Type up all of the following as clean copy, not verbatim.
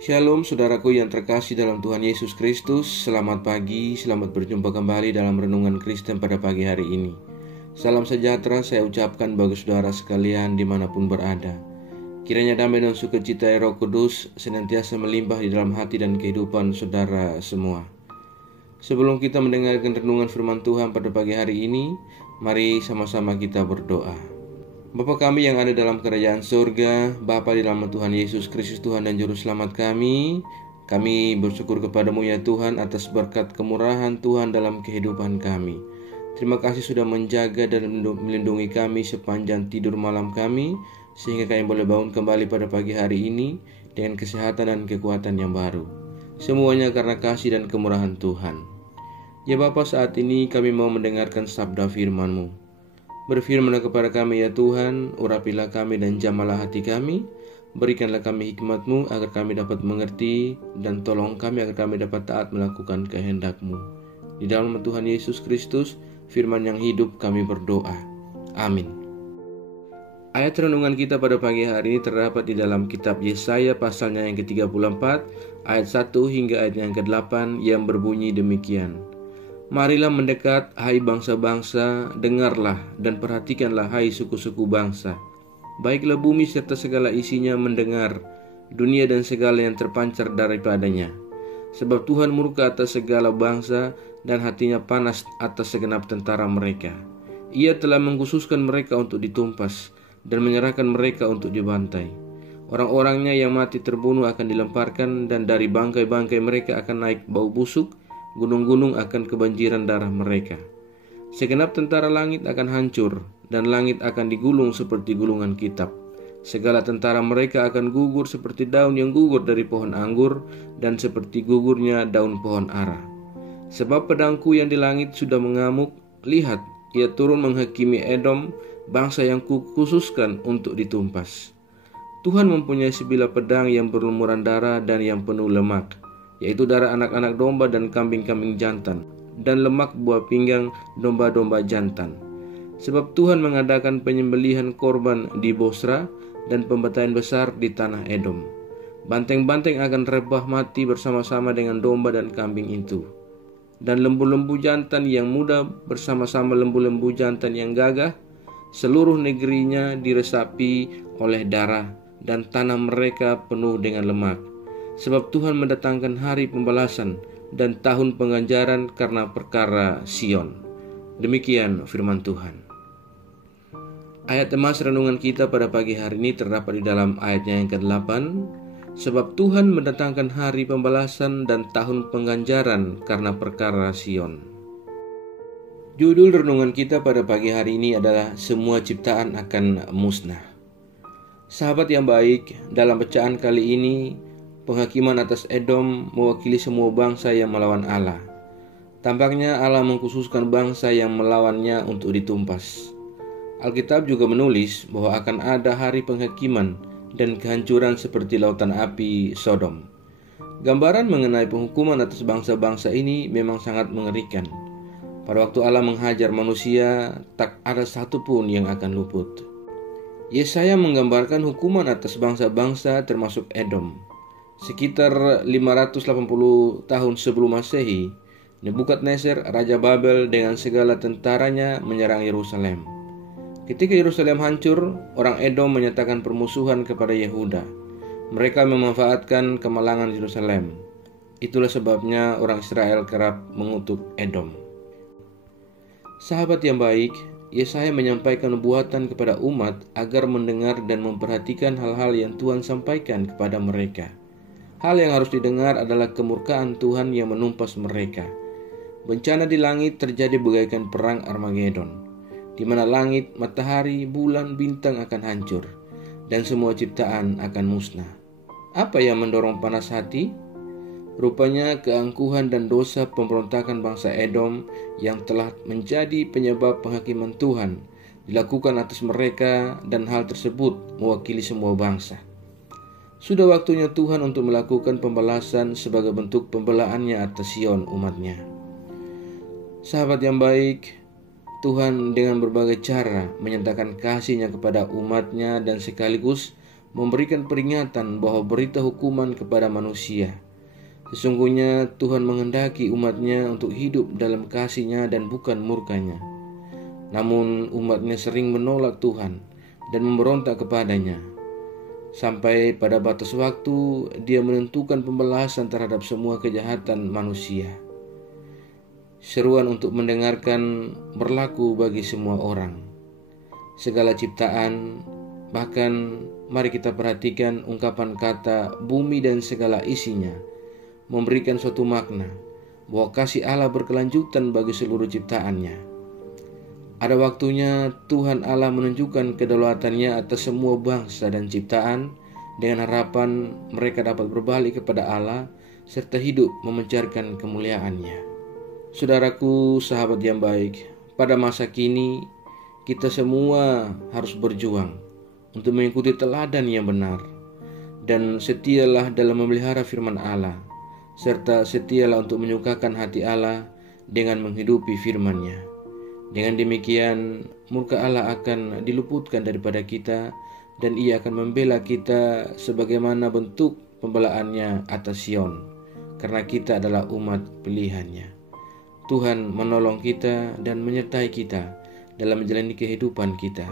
Shalom saudaraku yang terkasih dalam Tuhan Yesus Kristus. Selamat pagi, selamat berjumpa kembali dalam Renungan Kristen pada pagi hari ini. Salam sejahtera saya ucapkan bagi saudara sekalian dimanapun berada. Kiranya damai dan sukacita Roh Kudus senantiasa melimpah di dalam hati dan kehidupan saudara semua. Sebelum kita mendengarkan renungan firman Tuhan pada pagi hari ini, mari sama-sama kita berdoa. Bapa kami yang ada dalam kerajaan surga, Bapa di dalam Tuhan Yesus Kristus Tuhan dan Juru Selamat kami bersyukur kepadamu ya Tuhan atas berkat kemurahan Tuhan dalam kehidupan kami. Terima kasih sudah menjaga dan melindungi kami sepanjang tidur malam kami, sehingga kami boleh bangun kembali pada pagi hari ini dengan kesehatan dan kekuatan yang baru. Semuanya karena kasih dan kemurahan Tuhan. Ya Bapa, saat ini kami mau mendengarkan sabda firman-Mu. Berfirmanlah kepada kami ya Tuhan, urapilah kami dan jamalah hati kami, berikanlah kami hikmat-Mu agar kami dapat mengerti, dan tolong kami agar kami dapat taat melakukan kehendak-Mu. Di dalam Tuhan Yesus Kristus, firman yang hidup kami berdoa. Amin. Ayat renungan kita pada pagi hari ini terdapat di dalam kitab Yesaya pasalnya yang ke-34, ayat 1 hingga ayat yang ke-8 yang berbunyi demikian. Marilah mendekat, hai bangsa-bangsa, dengarlah dan perhatikanlah, hai suku-suku bangsa. Baiklah bumi serta segala isinya mendengar, dunia dan segala yang terpancar daripadanya. Sebab Tuhan murka atas segala bangsa dan hatinya panas atas segenap tentara mereka. Ia telah mengkhususkan mereka untuk ditumpas dan menyerahkan mereka untuk dibantai. Orang-orangnya yang mati terbunuh akan dilemparkan, dan dari bangkai-bangkai mereka akan naik bau busuk. Gunung-gunung akan kebanjiran darah mereka. Segenap tentara langit akan hancur, dan langit akan digulung seperti gulungan kitab. Segala tentara mereka akan gugur seperti daun yang gugur dari pohon anggur, dan seperti gugurnya daun pohon ara. Sebab pedangku yang di langit sudah mengamuk. Lihat, ia turun menghakimi Edom, bangsa yang kukhususkan untuk ditumpas. Tuhan mempunyai sebilah pedang yang berlumuran darah dan yang penuh lemak, yaitu darah anak-anak domba dan kambing-kambing jantan, dan lemak buah pinggang domba-domba jantan. Sebab Tuhan mengadakan penyembelihan korban di Bosra dan pembantaian besar di tanah Edom. Banteng-banteng akan rebah mati bersama-sama dengan domba dan kambing itu, dan lembu-lembu jantan yang muda bersama-sama lembu-lembu jantan yang gagah. Seluruh negerinya diresapi oleh darah, dan tanah mereka penuh dengan lemak. Sebab Tuhan mendatangkan hari pembalasan dan tahun pengganjaran karena perkara Sion. Demikian firman Tuhan. Ayat emas renungan kita pada pagi hari ini terdapat di dalam ayatnya yang ke-8. Sebab Tuhan mendatangkan hari pembalasan dan tahun pengganjaran karena perkara Sion. Judul renungan kita pada pagi hari ini adalah semua ciptaan akan musnah. Sahabat yang baik, dalam bacaan kali ini penghakiman atas Edom mewakili semua bangsa yang melawan Allah. Tampaknya Allah mengkhususkan bangsa yang melawannya untuk ditumpas. Alkitab juga menulis bahwa akan ada hari penghakiman dan kehancuran seperti lautan api Sodom. Gambaran mengenai penghukuman atas bangsa-bangsa ini memang sangat mengerikan. Pada waktu Allah menghajar manusia, tak ada satu pun yang akan luput. Yesaya menggambarkan hukuman atas bangsa-bangsa termasuk Edom. Sekitar 580 tahun sebelum Masehi, Nebukadnezar, Raja Babel dengan segala tentaranya menyerang Yerusalem. Ketika Yerusalem hancur, orang Edom menyatakan permusuhan kepada Yehuda. Mereka memanfaatkan kemalangan Yerusalem. Itulah sebabnya orang Israel kerap mengutuk Edom. Sahabat yang baik, Yesaya menyampaikan nubuatan kepada umat agar mendengar dan memperhatikan hal-hal yang Tuhan sampaikan kepada mereka. Hal yang harus didengar adalah kemurkaan Tuhan yang menumpas mereka. Bencana di langit terjadi bagaikan perang Armageddon, di mana langit, matahari, bulan, bintang akan hancur, dan semua ciptaan akan musnah. Apa yang mendorong panas hati? Rupanya keangkuhan dan dosa pemberontakan bangsa Edom yang telah menjadi penyebab penghakiman Tuhan dilakukan atas mereka, dan hal tersebut mewakili semua bangsa. Sudah waktunya Tuhan untuk melakukan pembalasan sebagai bentuk pembelaannya atas Sion umatnya. Sahabat yang baik, Tuhan dengan berbagai cara menyatakan kasih-Nya kepada umatnya dan sekaligus memberikan peringatan bahwa berita hukuman kepada manusia. Sesungguhnya Tuhan menghendaki umatnya untuk hidup dalam kasih-Nya dan bukan murka-Nya. Namun umatnya sering menolak Tuhan dan memberontak kepadanya. Sampai pada batas waktu Dia menentukan pembalasan terhadap semua kejahatan manusia. Seruan untuk mendengarkan berlaku bagi semua orang. Segala ciptaan, bahkan mari kita perhatikan ungkapan kata bumi dan segala isinya, memberikan suatu makna bahwa kasih Allah berkelanjutan bagi seluruh ciptaannya. Ada waktunya Tuhan Allah menunjukkan kedaulatannya atas semua bangsa dan ciptaan dengan harapan mereka dapat berbalik kepada Allah serta hidup memancarkan kemuliaan-Nya. Saudaraku, sahabat yang baik, pada masa kini kita semua harus berjuang untuk mengikuti teladan yang benar, dan setialah dalam memelihara firman Allah, serta setialah untuk menyukakan hati Allah dengan menghidupi firman-Nya. Dengan demikian, murka Allah akan diluputkan daripada kita, dan Ia akan membela kita sebagaimana bentuk pembelaannya atas Sion, karena kita adalah umat pilihan-Nya. Tuhan menolong kita dan menyertai kita dalam menjalani kehidupan kita,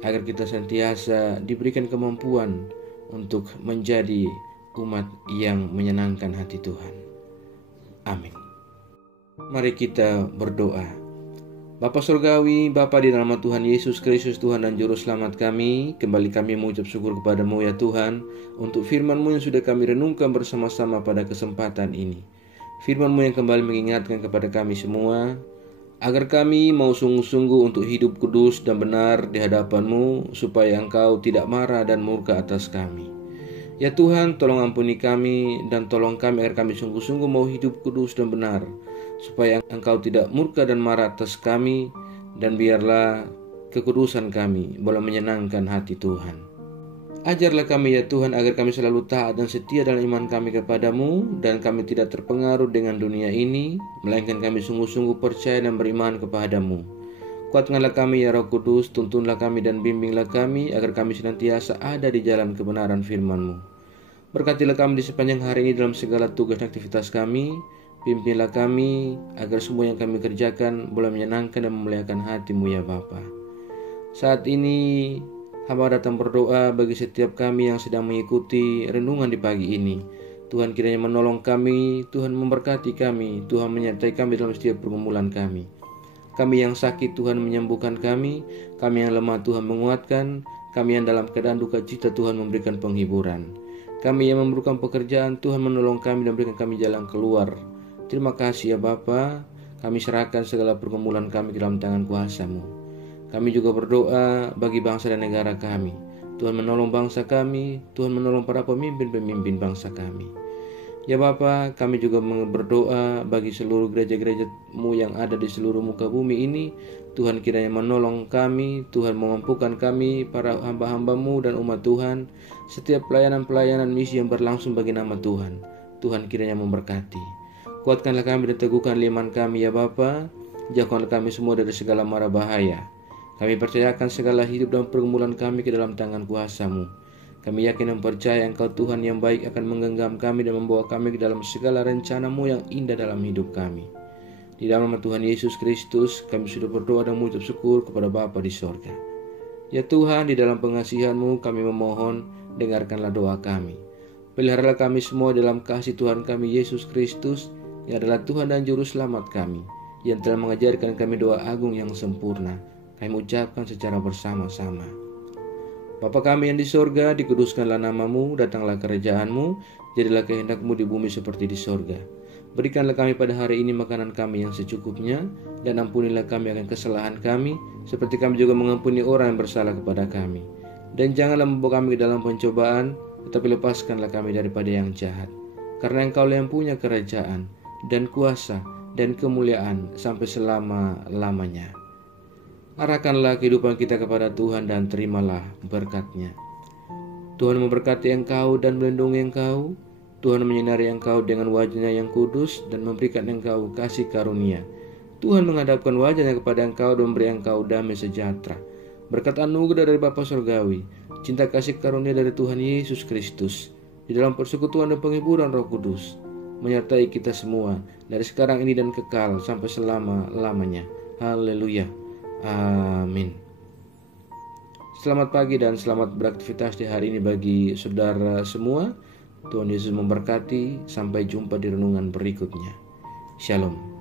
agar kita senantiasa diberikan kemampuan untuk menjadi umat yang menyenangkan hati Tuhan. Amin. Mari kita berdoa. Bapa Surgawi, Bapa di nama Tuhan Yesus Kristus, Tuhan dan Juru Selamat kami, kembali kami mengucap syukur kepada-Mu ya Tuhan, untuk firman-Mu yang sudah kami renungkan bersama-sama pada kesempatan ini. Firman-Mu yang kembali mengingatkan kepada kami semua, agar kami mau sungguh-sungguh untuk hidup kudus dan benar di hadapan-Mu, supaya Engkau tidak marah dan murka atas kami. Ya Tuhan, tolong ampuni kami dan tolong kami agar kami sungguh-sungguh mau hidup kudus dan benar, supaya Engkau tidak murka dan marah atas kami, dan biarlah kekudusan kami boleh menyenangkan hati Tuhan. Ajarlah kami ya Tuhan agar kami selalu taat dan setia dalam iman kami kepadamu, dan kami tidak terpengaruh dengan dunia ini, melainkan kami sungguh-sungguh percaya dan beriman kepadamu. Kuatkanlah kami ya Roh Kudus, tuntunlah kami dan bimbinglah kami agar kami senantiasa ada di jalan kebenaran firman-Mu. Berkatilah kami di sepanjang hari ini dalam segala tugas dan aktivitas kami. Pimpinlah kami agar semua yang kami kerjakan boleh menyenangkan dan memuliakan hati-Mu ya Bapa. Saat ini hamba datang berdoa bagi setiap kami yang sedang mengikuti renungan di pagi ini. Tuhan kiranya menolong kami, Tuhan memberkati kami, Tuhan menyertai kami dalam setiap pergumulan kami. Kami yang sakit Tuhan menyembuhkan kami yang lemah Tuhan menguatkan, kami yang dalam keadaan duka cita Tuhan memberikan penghiburan. Kami yang memerlukan pekerjaan, Tuhan menolong kami dan berikan kami jalan keluar. Terima kasih ya Bapa, kami serahkan segala pergumulan kami dalam tangan kuasa-Mu. Kami juga berdoa bagi bangsa dan negara kami. Tuhan menolong bangsa kami, Tuhan menolong para pemimpin-pemimpin bangsa kami. Ya Bapa, kami juga berdoa bagi seluruh gereja-gereja-Mu yang ada di seluruh muka bumi ini. Tuhan kiranya menolong kami, Tuhan memampukan kami, para hamba-hamba-Mu dan umat Tuhan, setiap pelayanan-pelayanan misi yang berlangsung bagi nama Tuhan. Tuhan kiranya memberkati. Kuatkanlah kami dan teguhkan iman kami ya Bapa. Jauhkanlah kami semua dari segala mara bahaya. Kami percayakan segala hidup dan pergumulan kami ke dalam tangan kuasa-Mu. Kami yakin dan percaya Engkau Tuhan yang baik akan menggenggam kami dan membawa kami ke dalam segala rencana-Mu yang indah dalam hidup kami. Di dalam nama Tuhan Yesus Kristus, kami sudah berdoa dan mengucap syukur kepada Bapa di sorga. Ya Tuhan, di dalam pengasihan-Mu kami memohon, dengarkanlah doa kami. Peliharalah kami semua dalam kasih Tuhan kami Yesus Kristus, yang adalah Tuhan dan Juru Selamat kami, yang telah mengajarkan kami doa agung yang sempurna. Kami ucapkan secara bersama-sama. Bapa kami yang di sorga, dikuduskanlah nama-Mu, datanglah kerajaan-Mu, jadilah kehendak-Mu di bumi seperti di sorga. Berikanlah kami pada hari ini makanan kami yang secukupnya, dan ampunilah kami akan kesalahan kami, seperti kami juga mengampuni orang yang bersalah kepada kami. Dan janganlah membawa kami ke dalam pencobaan, tetapi lepaskanlah kami daripada yang jahat. Karena Engkau-lah yang punya kerajaan, dan kuasa, dan kemuliaan sampai selama-lamanya. Arahkanlah kehidupan kita kepada Tuhan dan terimalah berkat-Nya. Tuhan memberkati engkau dan melindungi engkau. Tuhan menyinari engkau dengan wajah-Nya yang kudus dan memberikan engkau kasih karunia. Tuhan menghadapkan wajah-Nya kepada engkau dan memberi engkau damai sejahtera. Berkat anugerah dari Bapa Surgawi, cinta kasih karunia dari Tuhan Yesus Kristus, di dalam persekutuan dan penghiburan Roh Kudus, menyertai kita semua dari sekarang ini dan kekal sampai selama-lamanya. Haleluya. Amin. Selamat pagi dan selamat beraktivitas di hari ini bagi saudara semua. Tuhan Yesus memberkati. Sampai jumpa di renungan berikutnya. Shalom.